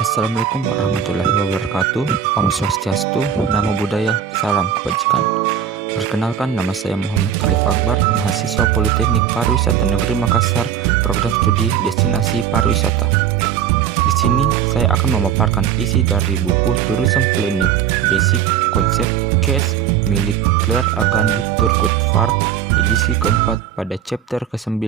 Assalamualaikum warahmatullahi wabarakatuh. Om Swastiastu, Namo Buddhaya, Salam Kebajikan. Perkenalkan, nama saya Muhammad Khalif Akbar, mahasiswa Politeknik Pariwisata Negeri Makassar, program studi Destinasi Pariwisata. Di sini saya akan memaparkan isi dari buku Tourism Planning Basic Concept Case milik Claire Agandi Turgut Fard, edisi keempat pada chapter ke-9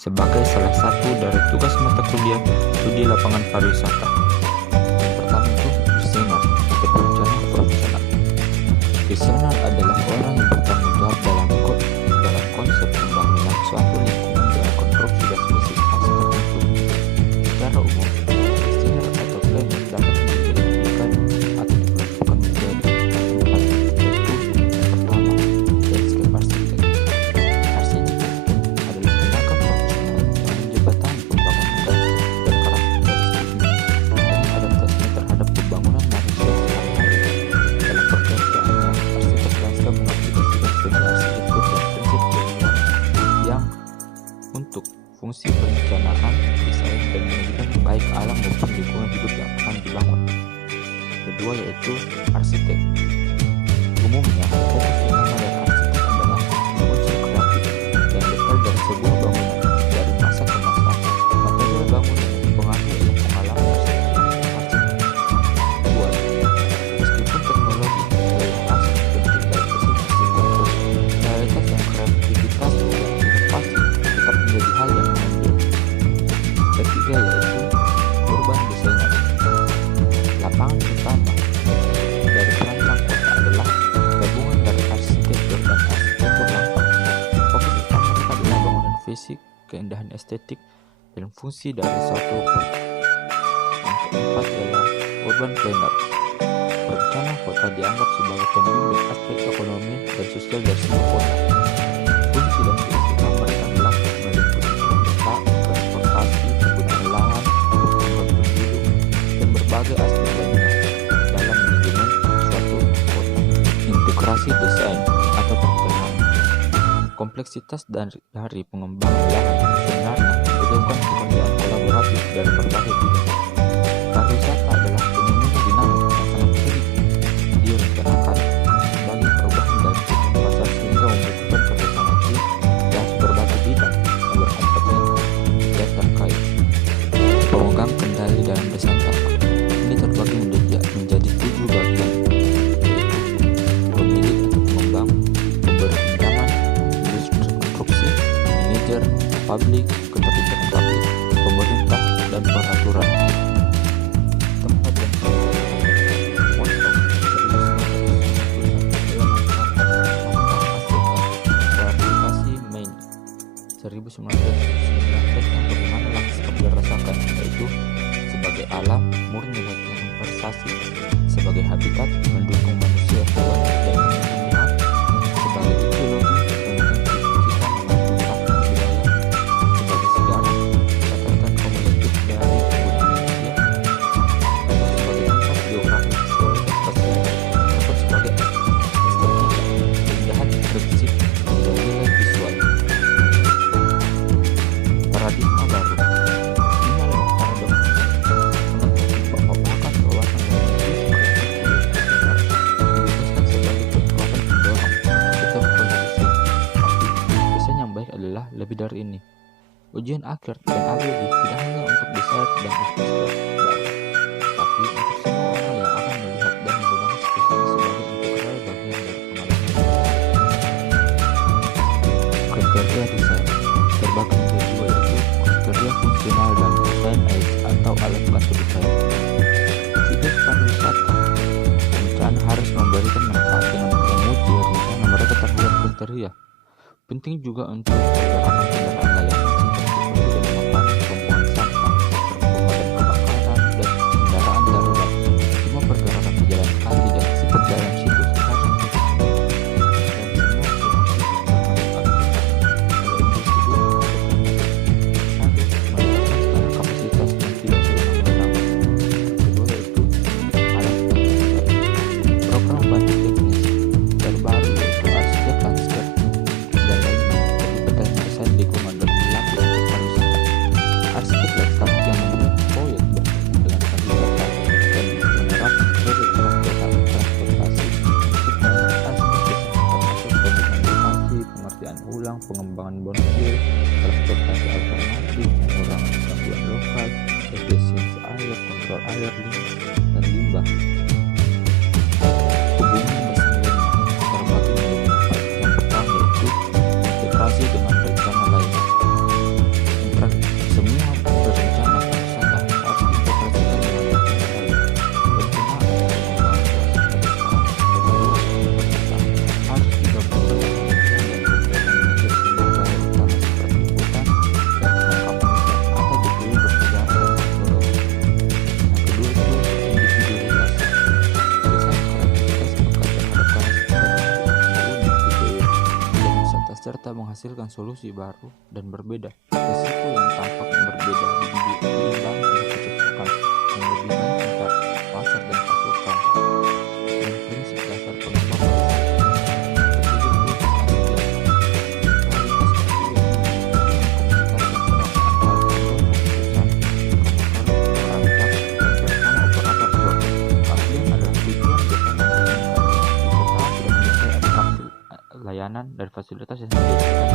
sebagai salah satu dari tugas mata kuliah studi lapangan pariwisata. Pertama itu visioner atau perencana profesional. Visioner adalah orang yang bertanggung jawab dalam konsep pembangunan suatu lingkungan dengan konstruksi dan spesifikasi tertentu. Secara umum, visioner atau planner dapat didirikan atau diperuntukkan menjadi empat, yaitu yang pertama, landscape architect. Arsitek adalah tenaga profesional yang menjembatani pembangunan dan karakteristik dan adaptasinya terhadap pembangunan manusia sehari-hari. Dalam pekerjaannya, arsitek lanskap mengaplikasikan seni arsitektur dan prinsip ilmuwan yang untuk fungsi perencanaan, desain, dan manajemen baik alam maupun lingkungan hidup yang akan dibangun. Kedua yaitu arsitek. Umumnya, fokus utama dari arsitek adalah unsur kreatif dan detail dari sebuah bangunan dari masa ke masa. Material bangunan yang dipengaruhi oleh pengalaman arsitek. Kedua, meskipun teknologi adalah aspek penting dari arsitektur, realitas yang kreativitas dan inovasi tetap menjadi hal yang menonjol. Ketiga yaitu urban designer. Lapangan utama dari perancang kota adalah gabungan dari arsitektur dan arsitektur lapangan. Fokus utama mereka adalah bangunan fisik, keindahan estetik, dan fungsi dari suatu kota. Yang keempat adalah urban planner. Perencana kota dianggap sebagai pembimbing aspek ekonomi dan sosial dari sebuah kota. Fungsi dan tugas utama mereka adalah meliputi pemeta, transportasi, penggunaan lahan, pembangunan penduduk, dan berbagai aspek lainnya dalam manajemen suatu kota. Integrasi desain atau perencanaan. Kompleksitas dari pengembangan lahan sebenarnya membutuhkan pekerjaan kolaboratif dari berbagai bidang. Pariwisata adalah fenomena dinamis yang sangat sulit direncanakan bagi perubahan dari sistem pasar sehingga membutuhkan kerjasama tim dari berbagai bidang yang berkompeten dan terkait. Pemegang kendali dalam desain tata ini terbagi menjadi 7 bagian, yaitu pemilik atau pengembang, pemberi pinjaman, industri konstruksi, manajer, publik, keterlibatan publik, pemerintah, dan peraturan. Tempat dan Montong 1991 Main 1919 tentang bagaimana lanskap dirasakan, yaitu sebagai alam murni latihan konversasi, sebagai habitat mendukung manusia, hewan, dan tumbuhan, sebagai ideologi mengganti kita mengagumkan budaya, sebagai sejarah catatan kumulatif dari penggunaan manusia, atau sebagai tempat geografi visual dan spasial, atau sebagai estetika, keindahan prinsip dan nilai visual. Paradigma baru. Ini adalah paradoks mengetengahkan wawasan dari dituliskan sebagai kekuatan pendorong atau kondisi. Arti desain yang baik adalah lebih dari ini. Ujian akhir dan abadi tidak hanya untuk desain dan investor baru, tapi untuk semua orang yang akan melihat dan menggunakan spesies sebagai integral bagian dari pengalaman. Kriteria desain terbagi menjadi dua, yaitu kriteria fungsional dan desain aids atau alat bantu desain. Situs pariwisata perencanaan harus memberikan manfaat dengan menguji rencana mereka terhadap kriteria. Penting juga untuk pergerakan kendaraan layanan seperti penggunaan makanan, pembuangan sampah, pemadam kebakaran, dan kendaraan darurat. Semua pergerakan pejalan kaki dan sifat dalam situs harus diperhatikan. Dan semua kapasitas yang tidak sewenang-wenang. Kedua yaitu alat bantu desain. Program bantu teknis terbaru yaitu arsitek landscape dan lainnya, terlibat dalam desain lingkungan dan sumber air dan limbah. Hubungan Basangganan terbagi menjadi 4. Yang pertama yaitu integrasi dengan rencana lainnya. Semua rencana usaha harus diintegrasikan dengan rencana lain. Rencana harus digabungkan dengan rencana sumber daya utama seperti hutan dan penangkapan ikan atau dipilih bersejarah dan teknologi. Yang kedua itu individualitas. Desain kreativitas maka terhadap karya wisata serta menghasilkan solusi baru dan berbeda. Risiko yang tampak berbeda diimbang oleh kecocokan yang lebih baik antara pasar dan pasokan dan prinsip dasar pengembangan. Layanan dan fasilitas yang disediakan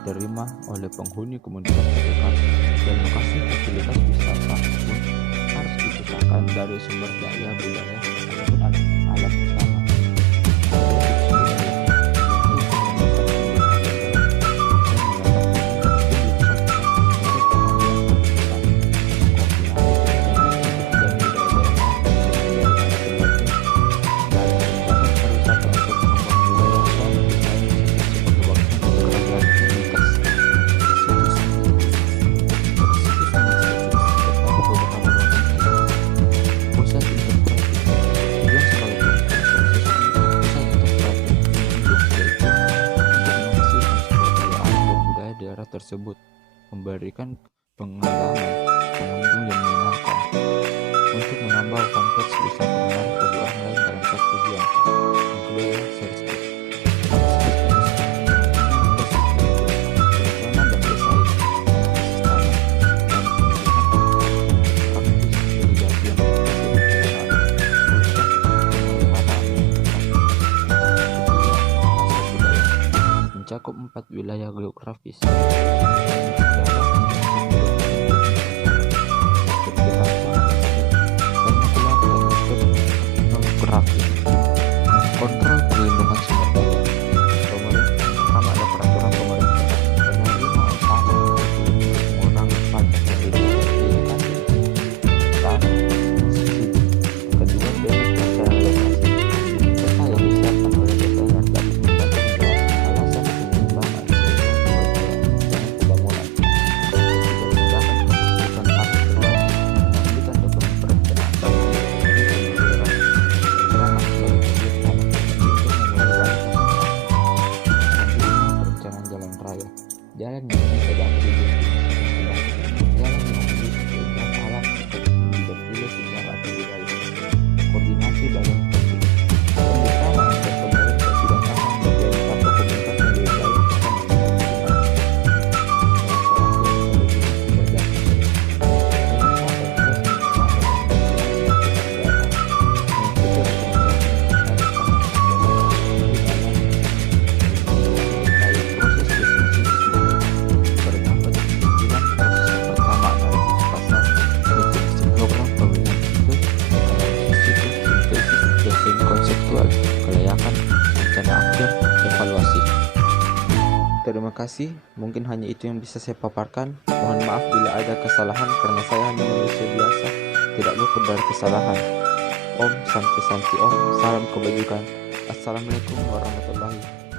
diterima oleh penghuni komunitas terdekat, dan lokasi fasilitas wisata pun harus dipisahkan dari sumber daya budaya ataupun alam utama. Tersebut memberikan pengalaman pengunjung yang menyenangkan untuk menambah kompleks wisata menarik bagi orang lain dalam satu tujuan. Yang kedua adalah service. Mencakup 4 wilayah geografis. Kontrol perlindungan sumber daya. Pemerintah pertama ada peraturan pemerintah penerimaan tanah, mengurangi pajak yang diberikan tanah subsidi. Kedua, bebas secara lokasi. Peta yang disiapkan oleh desa yang dapat membantu menjelaskan alasan penyimbangan dengan pembangunan. Tidak tindakan keputusan hak terbaik mengambilkan dokumen perencanaan tanah jalan yang bisa dapat dijalan yang memiliki keindahan alam seperti dipilih secara budaya, koordinasi dalam konflik, kerjasama antar pemerintah tidak akan menjadi satu komunitas yang lebih baik konseptual, kelayakan, rencana akhir, evaluasi. Terima kasih, mungkin hanya itu yang bisa saya paparkan. Mohon maaf bila ada kesalahan karena saya hanya manusia biasa, tidak luput dari kesalahan. Om Santi Santi Om, salam kebajikan. Assalamualaikum warahmatullahi wabarakatuh.